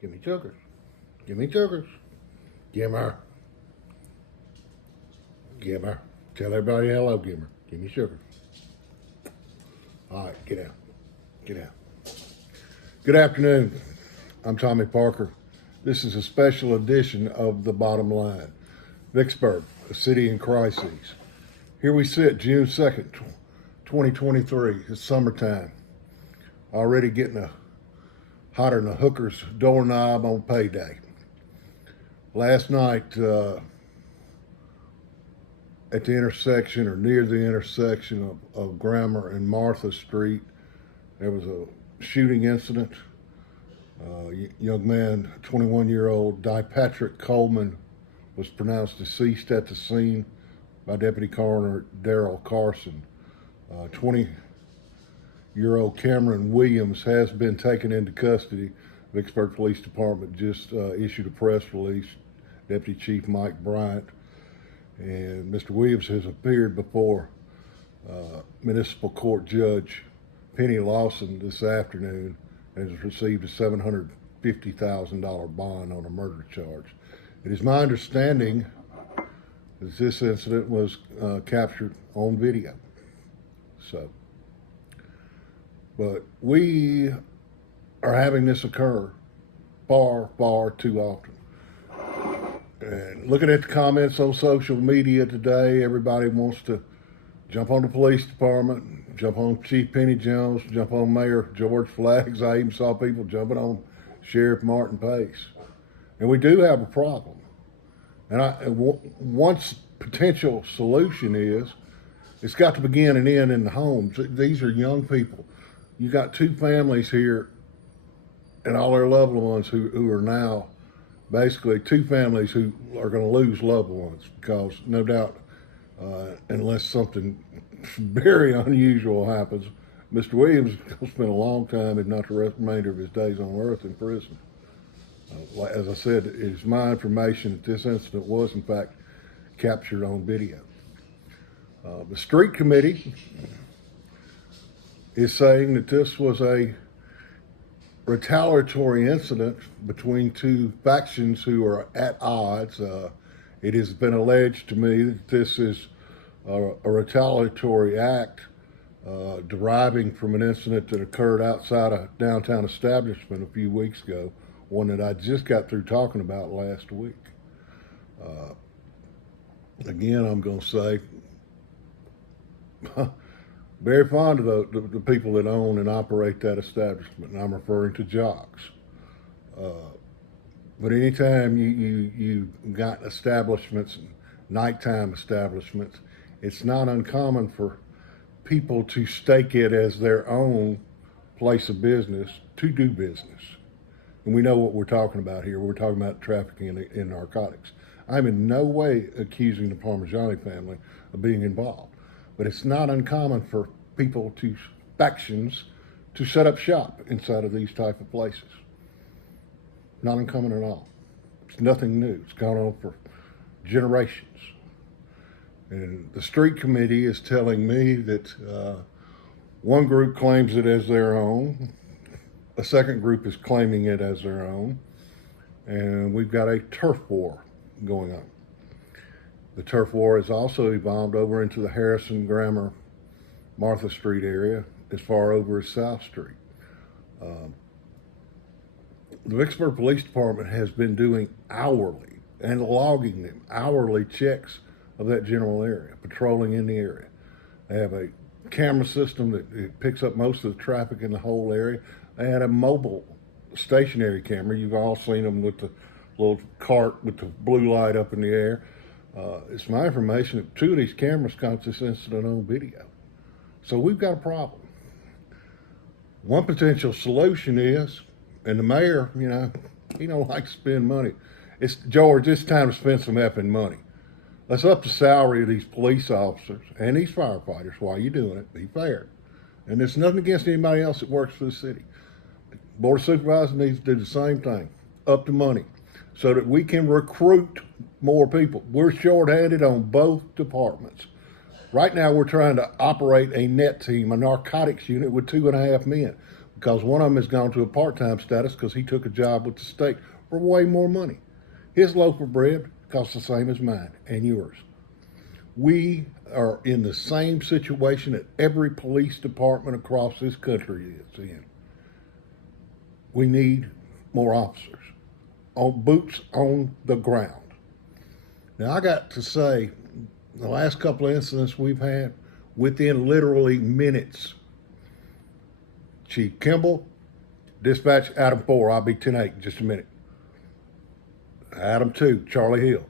Give me sugars. Give me sugars. Gimmer. Gimmer. Tell everybody hello, Gimmer. Give me sugar. All right, get out. Get out. Good afternoon. I'm Tommy Parker. This is a special edition of The Bottom Line. Vicksburg, a city in crises. Here we sit, June 2nd, 2023. It's summertime. Already getting hotter than a hooker's doorknob on payday. Last night, at the intersection or near the intersection of Grammar and Martha Street, there was a shooting incident. Young man, 21-year-old Patrick Coleman, was pronounced deceased at the scene by Deputy Coroner Darrell Carson. 20-year-old Cameron Williams has been taken into custody. Vicksburg Police Department just issued a press release. Deputy Chief Mike Bryant and Mr. Williams has appeared before Municipal Court Judge Penny Lawson this afternoon and has received a $750,000 bond on a murder charge. It is my understanding that this incident was captured on video. But we are having this occur far too often. And looking at the comments on social media today, everybody wants to jump on the police department, jump on Chief Penny Jones, jump on Mayor George Flaggs. I even saw people jumping on Sheriff Martin Pace. And we do have a problem. And one potential solution is it's got to begin and end in the homes. These are young people. You got two families here and all their loved ones who are now basically two families who are going to lose loved ones because no doubt, unless something very unusual happens, Mr. Williams will spend a long time, if not the remainder of his days on earth, in prison. As I said, it is my information that this incident was in fact captured on video. The street committee is saying that this was a retaliatory incident between two factions who are at odds. It has been alleged to me that this is a retaliatory act deriving from an incident that occurred outside a downtown establishment a few weeks ago, one that I just got through talking about last week. Again, I'm going to say, very fond of the people that own and operate that establishment, and I'm referring to jocks. But anytime you got establishments, nighttime establishments, it's not uncommon for people to stake it as their own place of business to do business. And we know what we're talking about here. We're talking about trafficking in narcotics. I'm in no way accusing the Parmigiani family of being involved. But it's not uncommon for people factions to set up shop inside of these type of places. Not uncommon at all. It's nothing new. It's gone on for generations. And the street committee is telling me that one group claims it as their own, a second group is claiming it as their own, and we've got a turf war going on. The turf war has also evolved over into the Harrison, Grammar, Martha Street area, as far over as South Street. The Vicksburg Police Department has been doing hourly and logging them hourly checks of that general area, patrolling in the area. They have a camera system that picks up most of the traffic in the whole area. They had a mobile stationary camera. You've all seen them with the little cart with the blue light up in the air. It's my information that two of these cameras caught this incident on video. So we've got a problem. One potential solution is, and the mayor, he don't like to spend money. George, it's time to spend some effing money. Let's up the salary of these police officers and these firefighters while you're doing it. Be fair. And there's nothing against anybody else that works for the city. Board of Supervisors needs to do the same thing. Up the money so that we can recruit more people. We're short-handed on both departments. Right now, we're trying to operate a net team, a narcotics unit with 2.5 men. because one of them has gone to a part-time status because he took a job with the state for way more money. His loaf of bread costs the same as mine and yours. We are in the same situation that every police department across this country is in. We need more officers, on boots on the ground. Now, I got to say, the last couple of incidents we've had, within literally minutes, Chief Kimball, dispatch Adam 4, I'll be 10-8 in just a minute. Adam 2, Charlie Hill,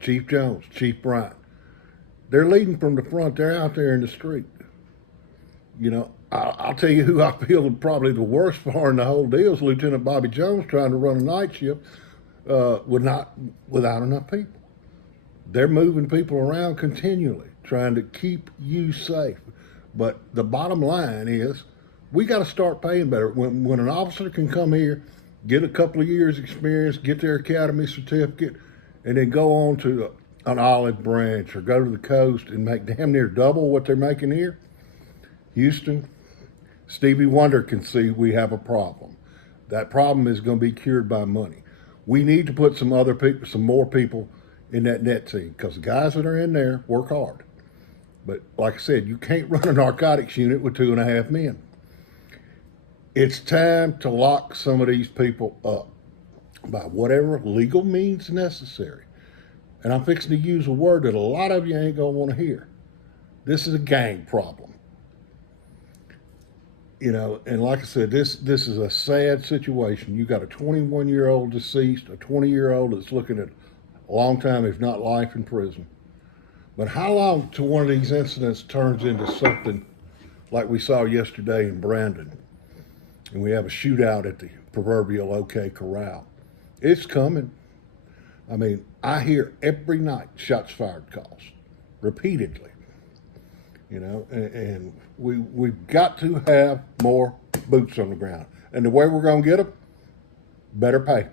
Chief Jones, Chief Bryant. They're leading from the front. They're out there in the street. You know, I'll tell you who I feel probably the worst for in the whole deal is Lieutenant Bobby Jones trying to run a night shift without enough people. They're moving people around continually, trying to keep you safe. But the bottom line is we got to start paying better. When an officer can come here, get a couple of years experience, get their academy certificate, and then go on to an olive branch or go to the coast and make damn near double what they're making here, Houston, Stevie Wonder can see we have a problem. That problem is going to be cured by money. We need to put some more people in that net team because the guys that are in there work hard. But like I said, you can't run a narcotics unit with 2.5 men. It's time to lock some of these people up by whatever legal means necessary. And I'm fixing to use a word that a lot of you ain't going to want to hear. This is a gang problem. You know, and like I said, this is a sad situation. You got a 21-year-old deceased, a 20-year-old that's looking at a long time, if not life in prison. But how long till one of these incidents turns into something like we saw yesterday in Brandon, and we have a shootout at the proverbial OK Corral? It's coming. I mean, I hear every night shots fired calls, repeatedly. You know, and we've got to have more boots on the ground. And the way we're going to get them, better pay.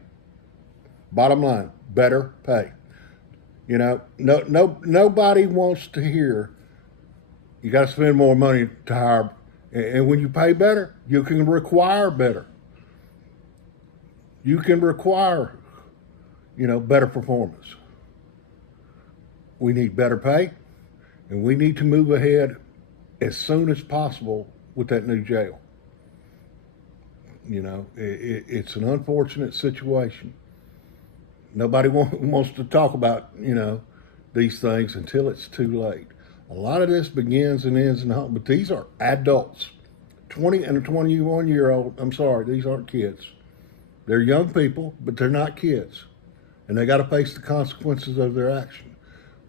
Bottom line, better pay. You know, nobody wants to hear you got to spend more money to hire. And when you pay better, you can require better. You can require, you know, better performance. We need better pay. And we need to move ahead as soon as possible with that new jail. You know, it's an unfortunate situation. Nobody wants to talk about, you know, these things until it's too late. A lot of this begins and ends in the home, but these are adults. 20 and a 21-year-old, I'm sorry, these aren't kids. They're young people, but they're not kids. And they got to face the consequences of their action.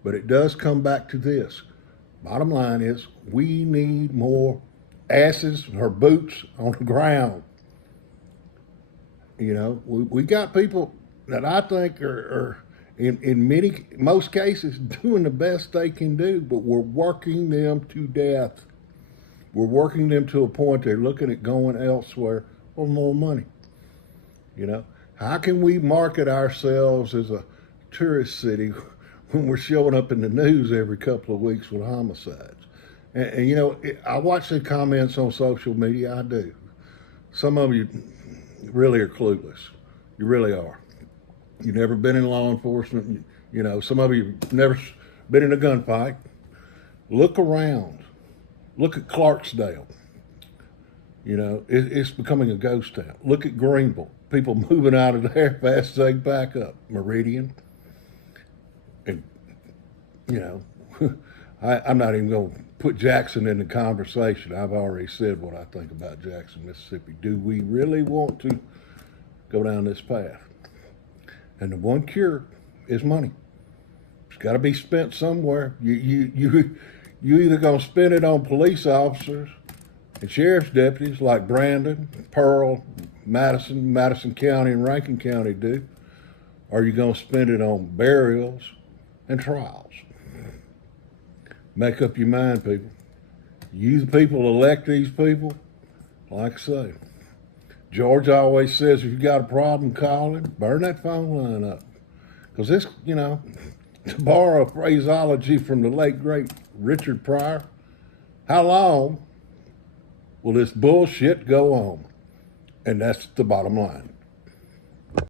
But it does come back to this. Bottom line is we need more asses or boots on the ground. You know, we got people that I think are in most cases doing the best they can do, but we're working them to death. We're working them to a point they're looking at going elsewhere for more money. You know, how can we market ourselves as a tourist city when we're showing up in the news every couple of weeks with homicides? And you know, I watch the comments on social media, I do. Some of you really are clueless. You really are. You've never been in law enforcement. You know, some of you have never been in a gunfight. Look around. Look at Clarksdale. You know, it's becoming a ghost town. Look at Greenville. People moving out of there fast as they can back up. Meridian. And, you know, I'm not even going to put Jackson in the conversation. I've already said what I think about Jackson, Mississippi. Do we really want to go down this path? And the one cure is money. It's got to be spent somewhere. You either going to spend it on police officers and sheriff's deputies like Brandon, Pearl, Madison County, and Rankin County do, or you going to spend it on burials and trials. Make up your mind, people. You the people elect these people, like I say. George always says, if you got a problem, call him. Burn that phone line up. Because this, you know, to borrow a phraseology from the late, great Richard Pryor, how long will this bullshit go on? And that's the bottom line.